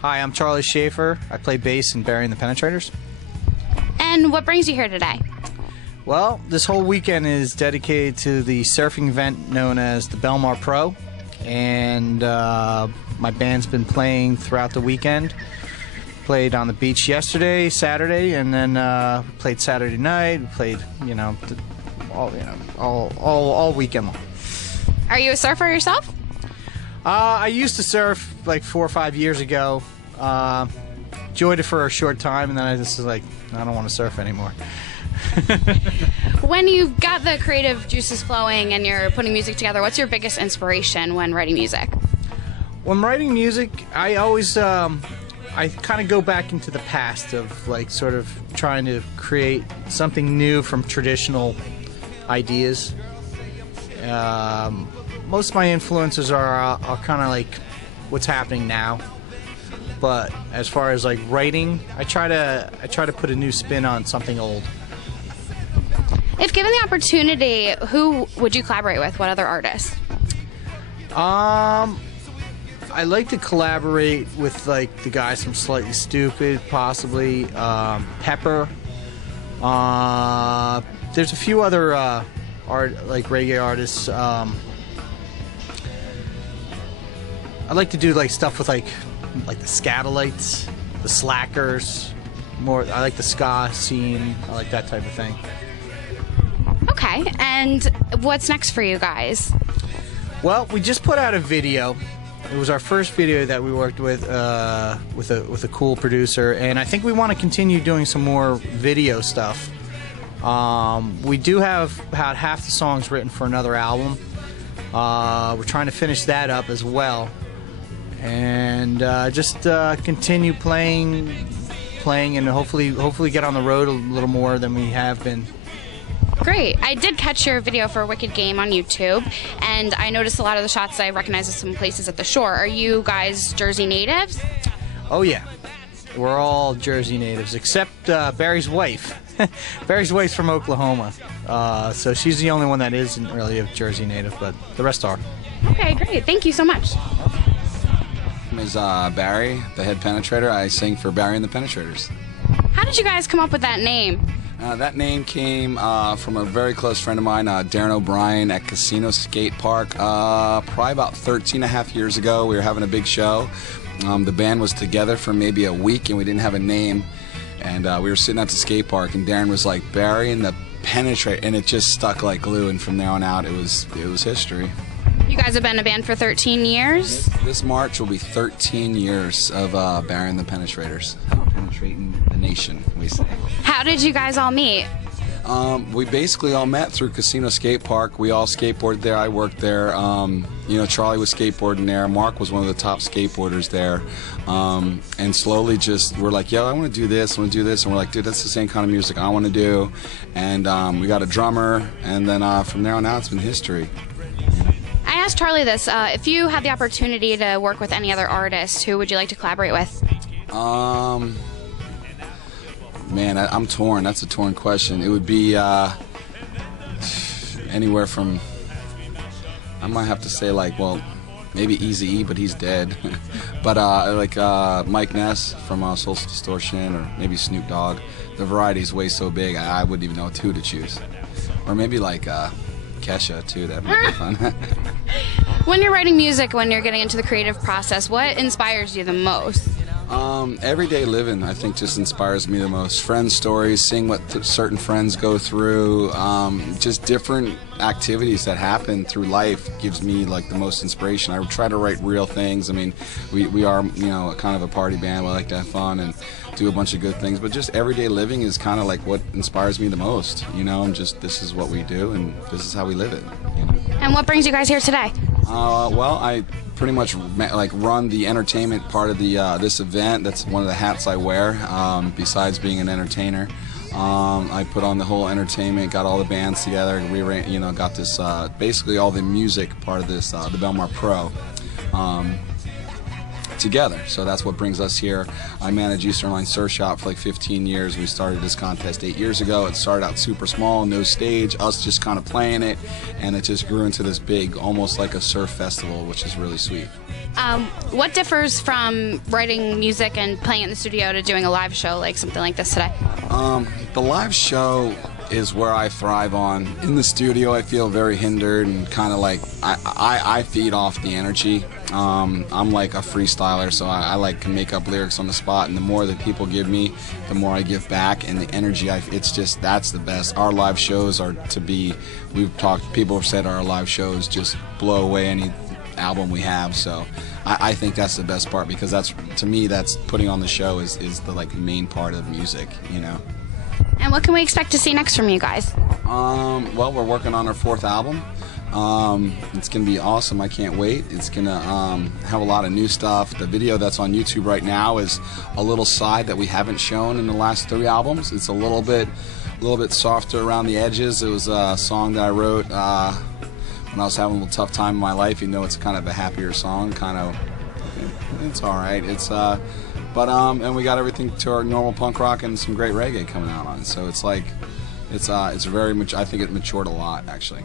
Hi, I'm Charlie Schaefer. I play bass in Barry and the Penetrators. And what brings you here today? Well, this whole weekend is dedicated to the surfing event known as the Belmar Pro. And my band's been playing throughout the weekend. Played on the beach yesterday, Saturday, and then we played Saturday night. We played, all weekend long. Are you a surfer yourself? I used to surf like 4 or 5 years ago. Enjoyed it for a short time, and then I just was like, I don't want to surf anymore. When you've got the creative juices flowing and you're putting music together, what's your biggest inspiration when writing music? When writing music, I always, I kind of go back into the past of like sort of trying to create something new from traditional ideas. Most of my influences are kind of like what's happening now, but as far as like writing, I try to put a new spin on something old. If given the opportunity, who would you collaborate with? What other artists? I like to collaborate with like the guys from Slightly Stoopid, possibly Pepper. There's a few other reggae artists. I like to do like stuff with like the Scatolites, the Slackers. I like the ska scene. I like that type of thing. Okay, and what's next for you guys? Well, we just put out a video. It was our first video that we worked with a cool producer, and I think we want to continue doing some more video stuff. We do have about half the songs written for another album. We're trying to finish that up as well, and just continue playing, and hopefully get on the road a little more than we have been. Great. I did catch your video for Wicked Game on YouTube, and I noticed a lot of the shots I recognize as some places at the shore. Are you guys Jersey natives? Oh yeah, we're all Jersey natives except Barry's wife. Barry's wife's from Oklahoma, so she's the only one that isn't really a Jersey native, but the rest are. Okay, great. Thank you so much. My name is Barry, the head penetrator. I sing for Barry and the Penetrators. How did you guys come up with that name? That name came from a very close friend of mine, Darren O'Brien, at Casino Skate Park. Probably about 13 and a half years ago, we were having a big show. The band was together for maybe a week, and we didn't have a name. And we were sitting at the skate park, and Darren was like, Barry and the Penetrator, and it just stuck like glue. And from there on out, it was history. You guys have been a band for 13 years? This March will be 13 years of Barry and the Penetrators. Penetrating the nation, we say. How did you guys all meet? We basically all met through Casino Skate Park. We all skateboarded there. I worked there. Charlie was skateboarding there. Mark was one of the top skateboarders there. And slowly we're like, yo, I want to do this, I want to do this. And we're like, dude, that's the same kind of music I want to do. And we got a drummer. And then from there on out, it's been history. I asked Charlie this. If you had the opportunity to work with any other artist, who would you like to collaborate with? Man, I'm torn. That's a torn question. It would be anywhere from, I might have to say maybe Eazy-E, but he's dead. But Mike Ness from Soul Distortion, or maybe Snoop Dogg. The variety is way so big, I wouldn't even know who to choose. Or maybe Kesha too. That might be fun. When you're writing music, when you're getting into the creative process, what inspires you the most? Everyday living, I think, just inspires me the most. Friends' stories, seeing what certain friends go through, just different activities that happen through life gives me the most inspiration. I try to write real things. I mean, we are kind of a party band. We like to have fun and do a bunch of good things, but just everyday living is kind of what inspires me the most. This is what we do, and this is how we live it. And what brings you guys here today? Well, I pretty much run the entertainment part of the this event. That's one of the hats I wear. Besides being an entertainer, I put on the whole entertainment, got all the bands together, got this basically all the music part of this, the Belmar Pro. together. So that's what brings us here. I managed Eastern Line Surf Shop for like 15 years. We started this contest 8 years ago. It started out super small, no stage, us just kind of playing it, and it just grew into this big, almost like a surf festival, which is really sweet. What differs from writing music and playing it in the studio to doing a live show like something like this today? The live show is where I thrive on. In the studio, I feel very hindered and kind of like I feed off the energy. I'm like a freestyler, so I like to make up lyrics on the spot, and the more that people give me, the more I give back, and the energy, it's just, that's the best. Our live shows are to be, people have said our live shows just blow away any album we have, so I think that's the best part, because that's, to me, that's putting on the show is the like main part of music, you know. And what can we expect to see next from you guys? Well, we're working on our 4th album. It's gonna be awesome. I can't wait. It's gonna have a lot of new stuff. The video that's on YouTube right now is a little side that we haven't shown in the last 3 albums. It's a little bit softer around the edges. It was a song that I wrote when I was having a little tough time in my life. You know, it's kind of a happier song. It's all right. And we got everything to our normal punk rock and some great reggae coming out on it. So it's like, it's very much, I think it matured a lot, actually.